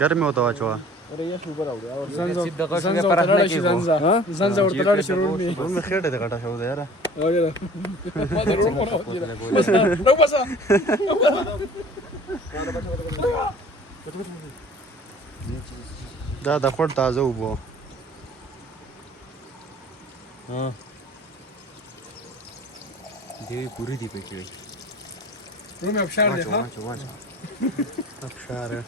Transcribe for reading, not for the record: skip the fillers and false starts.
गर्मी होता वाचवा मी खेळते ते काटा शोध यार दादा खोडता जाऊ बो देवी पूरी दी पैकी رومي ابشار دي ها ابشار